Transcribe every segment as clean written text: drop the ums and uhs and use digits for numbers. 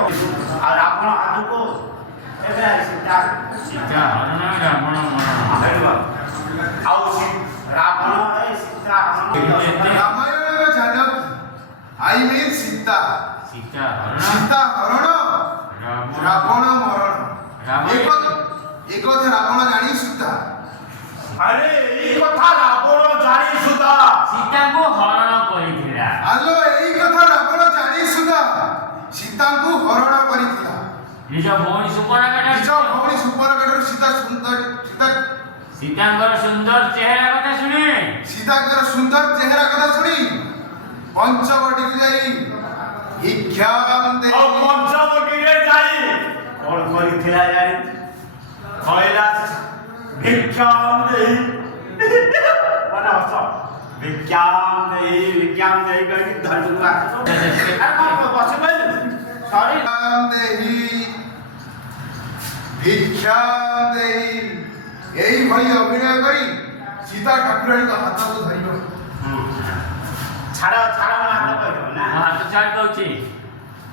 ଆଉ ରାବଣ ଆଗକୁ ଏବେ ସୀତା ସୀତା ହରଣ ରାବଣ ମରଣ ଆଉ ରାବଣ ସୀତା ରାମାୟଣ ଜାନକୀ ଆଇ ମିନ୍ ସୀତା ସୀତା ହରଣ ସୀତା ହରଣ ରାବଣ ମରଣ ଏ କଥା ରାବଣ ଜାଣି ସୁଦ୍ଧା ଆରେ ଏଇ କଥା ରାବଣ ଜାଣି ସୁଦ୍ଧା ସୀତାଙ୍କୁ ହରଣ କରିଥିଲା। ଆଲୋ ଏଇ କଥା ରାବଣ ଜାଣି ସୁଦ୍ଧା ସୀତାଙ୍କୁ ହରଣ କରିଥିଲା। ନିଜ ଭଉଣୀ ସୁପର୍ଣ୍ଣକା ନିଜ ଭଉଣୀ ସୁପର୍ଣ୍ଣକାଠାରୁ ସୀତାଙ୍କର ସୁନ୍ଦର ଚେହେରା କଥା ଶୁଣି ସୀତାଙ୍କର ସୁନ୍ଦର ଚେହେରା କଥା ଶୁଣି ପଞ୍ଚବଟିକୁ ଯାଇ ଭିକ୍ଷାମ ଦେଇ ଆଉ ପଞ୍ଚବଟିରେ ଯାଇ କଣ କରିଥିଲା ଜାଣି କହିଲା ଭିକ୍ଷାମ ଦେଇ ମାନେ ହସ ଭିକ୍ଷାମ ଦେଇ କହିକି ଧରକୁ ଆସ ଆରେ କଣ ବସି କହିଲୁ ସରି ଭିକ୍ଷାମ ଦେଇ ଏଇଭଳି ଅଭିନୟ କରି ସୀତା ଠାକୁରାଣୀଙ୍କ ହାତକୁ ଧରିବ। ଛାଡ଼ ଛାଡ଼ ମୋ ହାତ କହିଦେବ ନା ମୋ ହାତ ଛାଡି ଦଉଛି।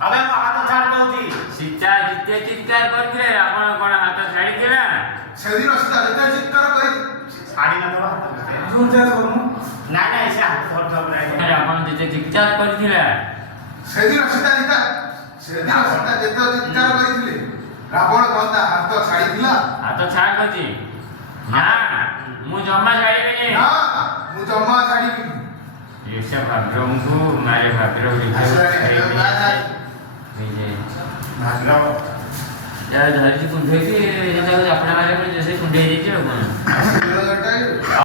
ଏବେ ମୋ ହାତ ଛାଡ଼ି ଦଉଛି ସୀତା ଯେତେ ଚିତ୍କାର କରିଥିଲେ ରାବଣ କଣ ହାତ ଛାଡିଥିଲା? ସେଦିନ ସୀତା ଯେତେ ଚିତ୍କାର କରି ଛାଡ଼ି ନଥିବ ହାତ ନାଇଁ ନାଇଁ ସେ ହାତ ଧରିଥିବ ରାବଣ ଯେତେ ଚିତ୍କାର କରିଥିଲା ସେଦିନ ସୀତା ଯେତେ ଚିତ୍କାର କରିଥିଲେ ରାବଣ କଣ ତା ହାତ ଛାଡ଼ିଥିଲା? ହାତ ଛାଡ ଦଉଛି। ନା ମୁଁ ଜମା ଛାଡ଼ିବିନି। ନା ମୁଁ ଜମା ଛାଡ଼ିବିନି। ऐसा भाद्रवଙ୍କୁ मारे भाद्रव ଧରିଛି କୁଣ୍ଢେଇକି ତାକୁ ଚାପଡ଼ା ମାରିବା ପରେ ସେ କୁଣ୍ଢେଇ ଦେଇଛି ଆଉ କଣ।